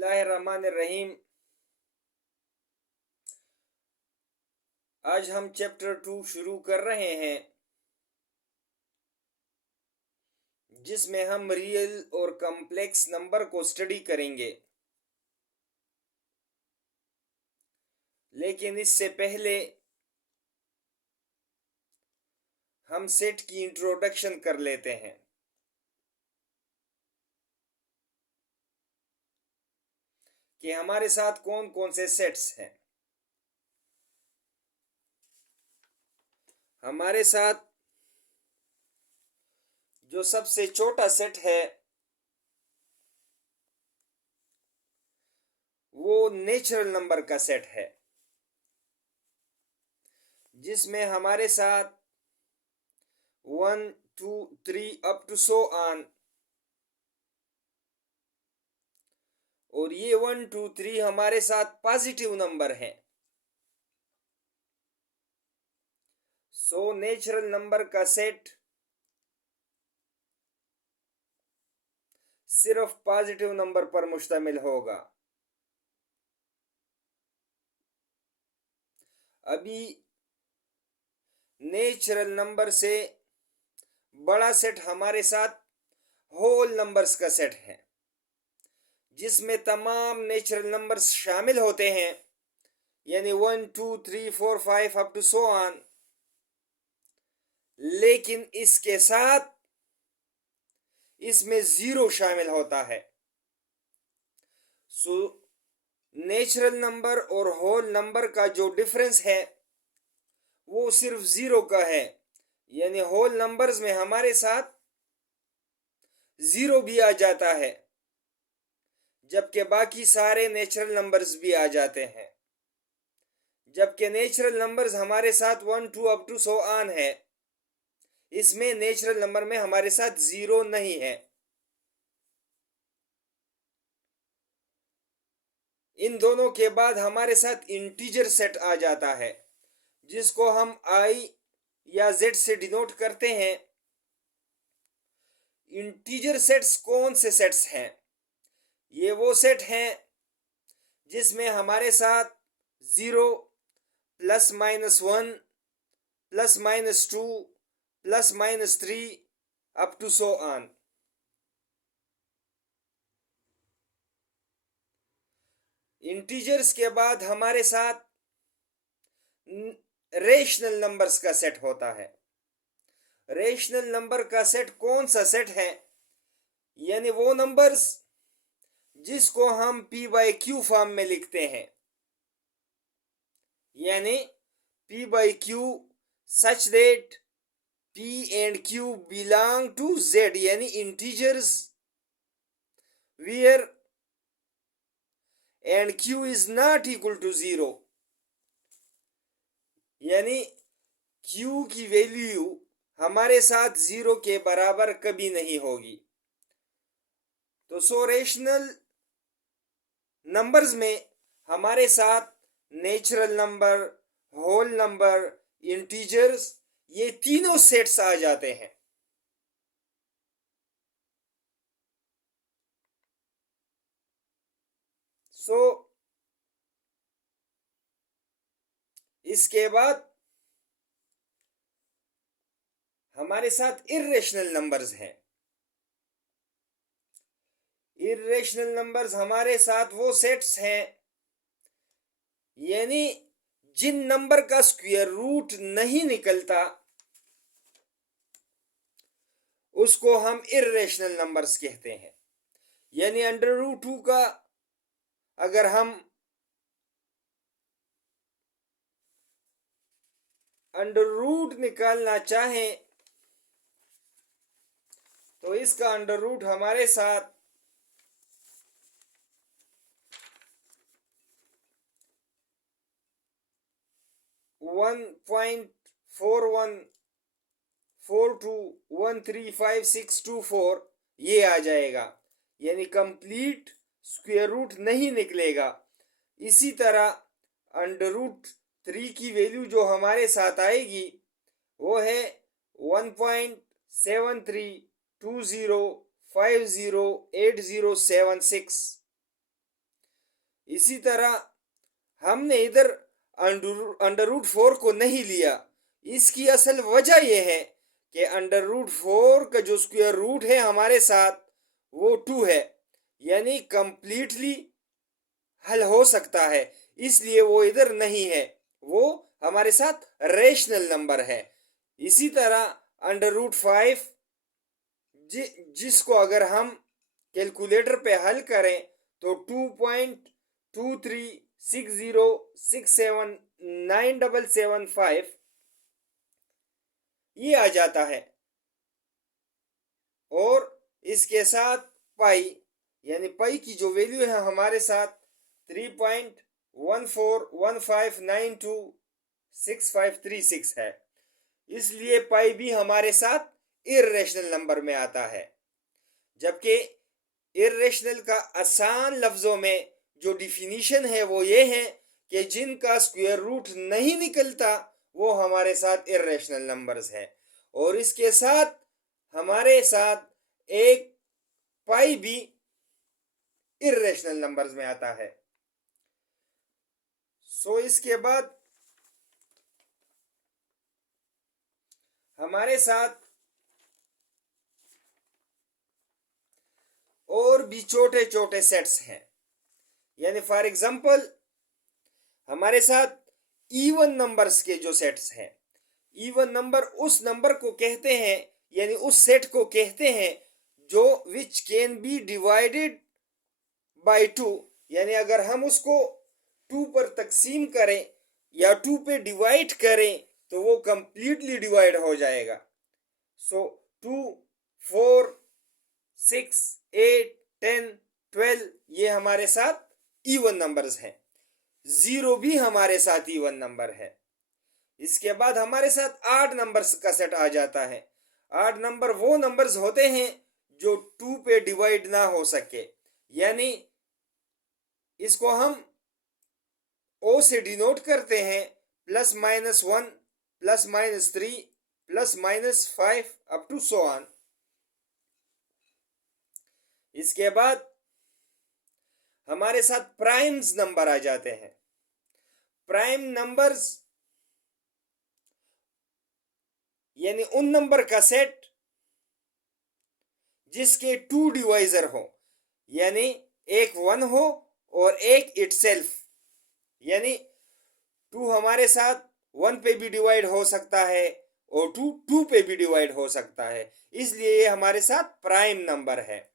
बिस्मिल्लाहिर्रहमानिर्रहीम। आज हम चैप्टर 2 शुरू कर रहे हैं, जिसमें हम रियल और कॉम्प्लेक्स नंबर को स्टडी करेंगे। लेकिन इससे पहले हम सेट की इंट्रोडक्शन कर लेते हैं कि हमारे साथ कौन कौन से सेट्स हैं। हमारे साथ जो सबसे छोटा सेट है वो नेचुरल नंबर का सेट है, जिसमें हमारे साथ 1 2 3 अप टू सो ऑन, और ये 1 2 3 हमारे साथ पॉजिटिव नंबर है। सो नेचुरल नंबर का सेट सिर्फ पॉजिटिव नंबर पर मुश्तमिल होगा। अभी नेचुरल नंबर से बड़ा सेट हमारे साथ होल नंबर्स का सेट है, जिसमें तमाम नेचुरल नंबर्स शामिल होते हैं, यानी 1 2 3 4 5 अप टू सो ऑन। लेकिन इसके साथ इसमें जीरो शामिल होता है। सो नेचुरल नंबर और होल नंबर का जो डिफरेंस है वो सिर्फ जीरो का है, यानी होल नंबर्स में हमारे साथ जीरो भी आ जाता है, जबकि बाकी सारे नेचुरल नंबर्स भी आ जाते हैं। जबकि नेचुरल नंबर्स हमारे साथ 1 2 अप टू सो ऑन है, इसमें नेचुरल नंबर में हमारे साथ जीरो नहीं है। इन दोनों के बाद हमारे साथ इंटीजर सेट आ जाता है, जिसको हम आई या जेड से डिनोट करते हैं। इंटीजर सेट्स कौन से सेट्स हैं? ये वो सेट हैं जिसमें हमारे साथ 0 +-1 +-2 +-3 up to so on. Integers के बाद हमारे साथ रेशनल नंबर्स का सेट होता है। रेशनल नंबर का सेट कौन सा सेट है? यानी वो नंबर्स जिसको हम p/q फॉर्म में लिखते हैं, यानी p/q such that p and q belong to z, यानी integers where and q is not equal to 0, यानी q की वैल्यू हमारे साथ जीरो के बराबर कभी नहीं होगी। तो सो रेशनल नंबर्स में हमारे साथ natural number, whole number, integers, ये तीनों सेट्स आ जाते हैं। सो इसके बाद हमारे साथ इर्रेशनल नंबर्स हैं। इर्रेशनल नंबर्स हमारे साथ वो सेट्स हैं, यानी जिन नंबर का स्क्वायर रूट नहीं निकलता उसको हम इर्रेशनल नंबर्स कहते हैं। यानी √2 का अगर हम अंडर रूट निकालना चाहें तो इसका अंडर रूट हमारे साथ 1.4142135624 ये आ जाएगा, यानी कंप्लीट स्क्वायर रूट नहीं निकलेगा। इसी तरह √3 की वैल्यू जो हमारे साथ आएगी वो है 1.7320508076, इसी तरह हमने इधर अंडर रूट 4 को नहीं लिया। इसकी असल वजह यह है कि अंडर रूट 4 का जो स्क्वायर रूट है हमारे साथ वो 2 है, यानी कंप्लीटली हल हो सकता है, इसलिए वो इधर नहीं है, वो हमारे साथ रेशनल नंबर है। इसी तरह अंडर रूट 5 जिसको अगर हम कैलकुलेटर पे हल करें तो 2.2360679775 ये आ जाता है। और इसके साथ पाई, यानी पाई की जो वैल्यू है हमारे साथ 3.1415926536 है, इसलिए पाई भी हमारे साथ इर्रेशनल नंबर में आता है। जबकि इर्रेशनल का आसान लफ्जों में जो डिफिनीशन है वो ये है कि जिनका स्क्वायर रूट नहीं निकलता वो हमारे साथ इर्रेशनल नंबर्स हैं। और इसके साथ हमारे साथ एक पाई भी इर्रेशनल नंबर्स में आता है। सो इसके बाद हमारे साथ और भी छोटे छोटे सेट्स हैं, यानी फॉर एग्जांपल हमारे साथ इवन नंबर्स के जो सेट्स हैं। इवन नंबर उस नंबर को कहते हैं, यानी उस सेट को कहते हैं जो which can be divided by 2, यानी अगर हम उसको 2 पर तकसीम करें या 2 पे डिवाइड करें तो वो कंप्लीटली डिवाइड हो जाएगा। सो 2, 4, 6, 8, 10, 12 ये हमारे साथ इवन नंबर्स हैं। 0 भी हमारे साथ इवन नंबर है। इसके बाद हमारे साथ 8 नंबर्स का सेट आ जाता है। 8 नंबर वो नंबर्स होते हैं जो 2 पे डिवाइड ना हो सके, यानी इसको हम ओ से डिनोट करते हैं, +-1, +-3, +-5 अप टू सो ऑन। इसके बाद हमारे साथ प्राइम्स नंबर आ जाते हैं। प्राइम नंबर्स यानी उन नंबर का सेट जिसके 2 डिवाइजर हो, यानी एक 1 हो और एक इटसेल्फ, यानी 2 हमारे साथ 1 पे भी डिवाइड हो सकता है और 2 पे भी डिवाइड हो सकता है, इसलिए ये हमारे साथ प्राइम नंबर है।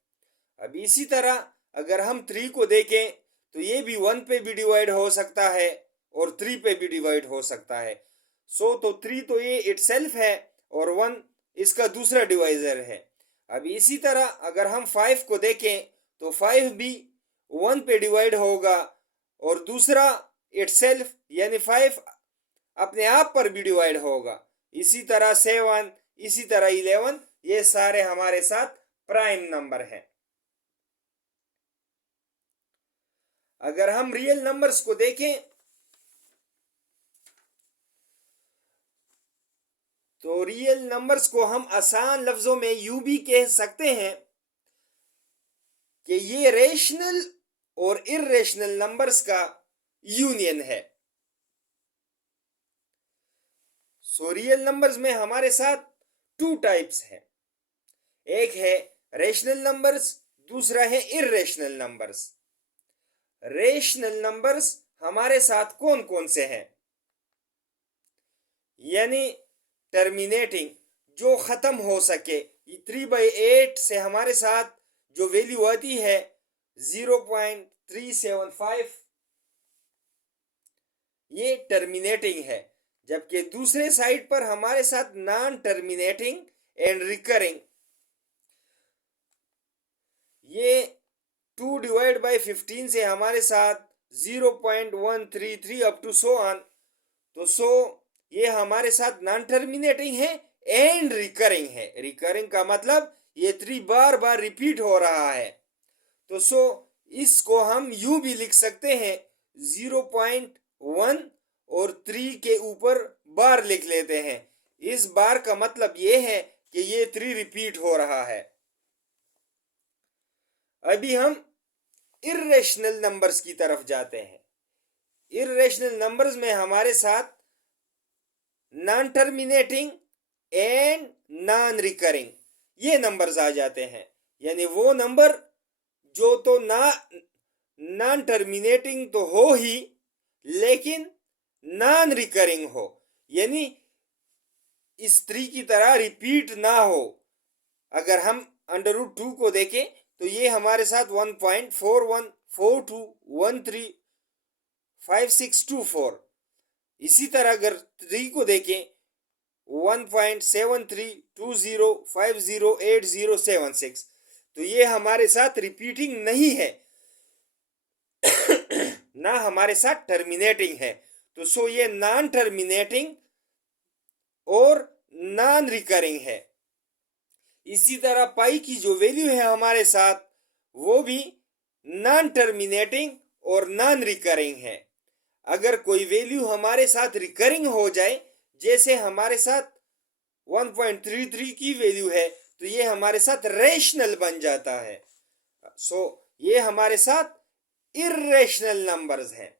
अब इसी तरह अगर हम 3 को देखें तो ये भी 1 पे भी डिवाइड हो सकता है और 3 पे भी डिवाइड हो सकता है। तो 3 तो ये इटसेल्फ है और 1 इसका दूसरा डिवाइजर है। अब इसी तरह अगर हम 5 को देखें तो 5 भी 1 पे डिवाइड होगा और दूसरा इटसेल्फ यानी 5 अपने आप पर भी डिवाइड होगा। इसी तरह 7, इसी तरह 11, ये सारे हमारे साथ प्राइम नंबर हैं। अगर हम रियल नंबर्स को देखें तो रियल नंबर्स को हम आसान लफ्जों में यूं भी कह सकते हैं कि ये रेशनल और इर्रेशनल नंबर्स का यूनियन है। सो रियल नंबर्स में हमारे साथ 2 टाइप्स हैं, एक है रेशनल नंबर्स, दूसरा है इर्रेशनल नंबर्स। रेशनल नंबर्स हमारे साथ कौन कौन से हैं, यानी टर्मिनेटिंग, जो खत्म हो सके। 3/8 से हमारे साथ जो वैल्यू आती है 0.375 ये टर्मिनेटिंग है। जबकि दूसरे साइड पर हमारे साथ नॉन टर्मिनेटिंग एंड रिकरिंग, ये 2/15 से हमारे साथ 0.133 अप टू सो ऑन। तो ये हमारे साथ नॉन टर्मिनेटिंग है एंड रिकरिंग है। रिकरिंग का मतलब ये 3 बार बार रिपीट हो रहा है। तो इसको हम यूं भी लिख सकते हैं, 0.1 और 3 के ऊपर बार लिख लेते हैं। इस बार का मतलब ये है कि ये 3 रिपीट हो रहा है। अभी हम इर्रेशनल नंबर्स की तरफ जाते हैं। इर्रेशनल नंबर्स में हमारे साथ non terminating and non recurring ये नंबर्स आ जाते हैं। यानी वो नंबर जो तो नॉन टर्मिनेटिंग तो हो ही, लेकिन नॉन रिकरिंग हो, यानी इस 3 की तरह रिपीट ना हो। अगर हम √2 को देखें तो ये हमारे साथ 1.4142135624। इसी तरह अगर 3 को देखें 1.7320508076, तो ये हमारे साथ रिपीटिंग नहीं है ना हमारे साथ टर्मिनेटिंग है। तो ये नॉन टर्मिनेटिंग और नॉन रिकरिंग है। इसी तरह पाई की जो वैल्यू है हमारे साथ वो भी नॉन टर्मिनेटिंग और नॉन रिकरिंग है। अगर कोई वैल्यू हमारे साथ रिकरिंग हो जाए, जैसे हमारे साथ 1.33 की वैल्यू है, तो ये हमारे साथ रेशनल बन जाता है। ये हमारे साथ इर्रेशनल नंबर्स हैं।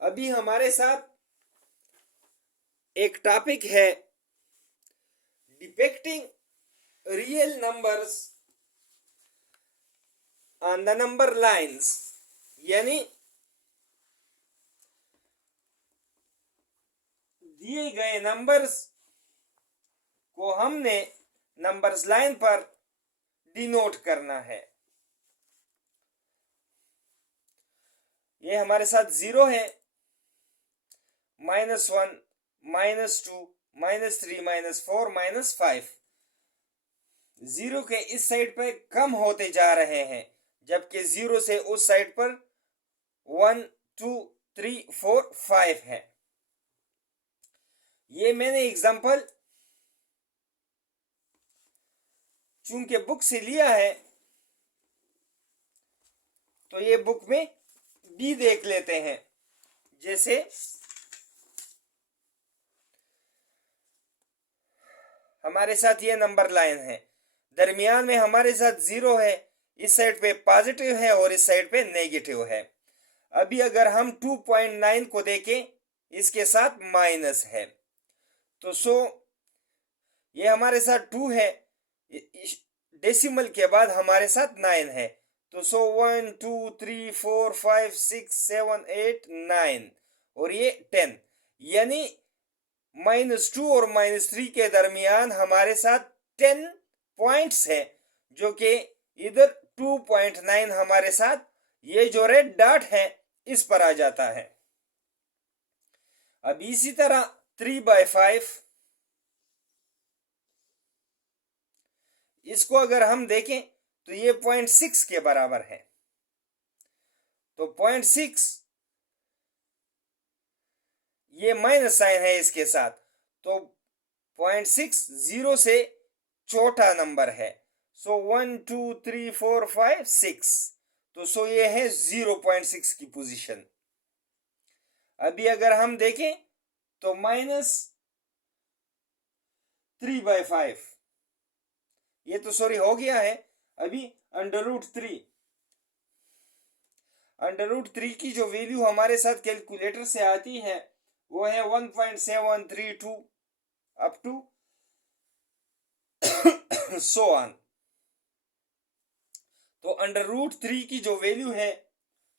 अभी हमारे साथ एक टॉपिक है depicting real numbers on the number lines, यानी दिए गए नंबर्स को हमने नंबर्स लाइन पर डिनोट करना है। ये हमारे साथ 0 है, -1, -2, -3, -4, -5 0 के इस साइड पर कम होते जा रहे हैं, जबकि 0 से उस साइड पर 1, 2, 3, 4, 5 है। ये मैंने एग्जांपल चूंकि बुक से लिया है, तो ये बुक में भी देख लेते हैं। जैसे हमारे साथ ये नंबर लाइन है, दरमियान में हमारे साथ 0 है, इस साइड पे पॉजिटिव है और इस साइड पे नेगेटिव है। अभी अगर हम 2.9 को देखें, इसके साथ माइनस है, तो ये हमारे साथ 2 है, डेसिमल के बाद हमारे साथ 9 है, तो 1, 2, 3, 4, 5, 6, 7, 8, 9 और ये 10, यानी -2 और -3 के दरमियान हमारे साथ 10 पॉइंट्स है, जो कि इधर 2.9 हमारे साथ ये जो रेड डॉट है इस पर आ जाता है। अब इसी तरह 3/5, इसको अगर हम देखें तो ये 0.6 के बराबर है, तो 0.6 ये माइनस साइन है इसके साथ, तो 0.6 0 से छोटा नंबर है। 1, 2, 3, 4, 5, 6, तो ये है 0.6 की पोजीशन। अभी अगर हम देखें तो -3/5, ये तो सॉरी हो गया है। अभी √3 की जो वैल्यू हमारे साथ कैलकुलेटर से आती है वो है 1.732 अप टू सो ऑन। तो √3 की जो वैल्यू है,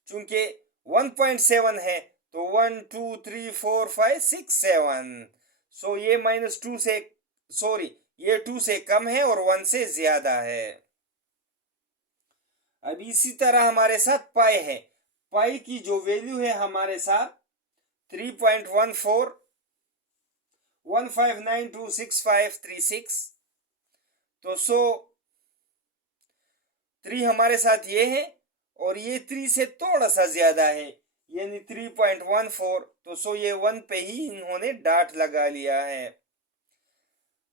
चूंकि 1.7 है, तो 1, 2, 3, 4, 5, 6, 7, ये -2 से ये 2 से कम है और 1 से ज्यादा है। अब इसी तरह हमारे साथ पाई है, पाई की जो वैल्यू है हमारे साथ 3.14 1592656, तो 3 हमारे साथ ये है और ये 3 से थोड़ा सा ज्यादा है, यानी 3.14, तो ये 1 पे ही इन्होंने डॉट लगा लिया है।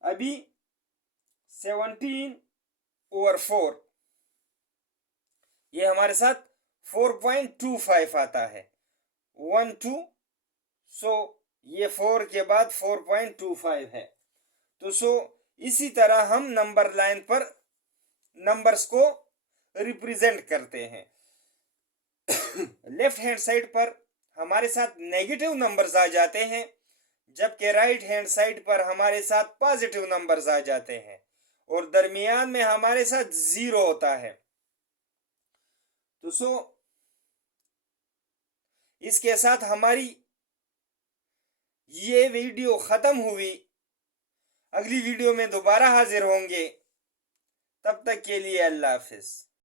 अभी 17/4 ये हमारे साथ 4.25 आता है, 1, 2, ये 4 के बाद 4.25 है। तो इसी तरह हम नंबर लाइन पर नंबर्स को रिप्रेजेंट करते हैं। लेफ्ट हैंड साइड पर हमारे साथ नेगेटिव नंबर्स आ जाते हैं, जबकि राइट हैंड साइड पर हमारे साथ पॉजिटिव नंबर्स आ जाते हैं, और दरमियान में हमारे साथ जीरो होता है। तो इसके साथ हमारी ये वीडियो खत्म हुई। अगली वीडियो में दोबारा हाजिर होंगे। तब तक के लिए अल्लाह हाफिज।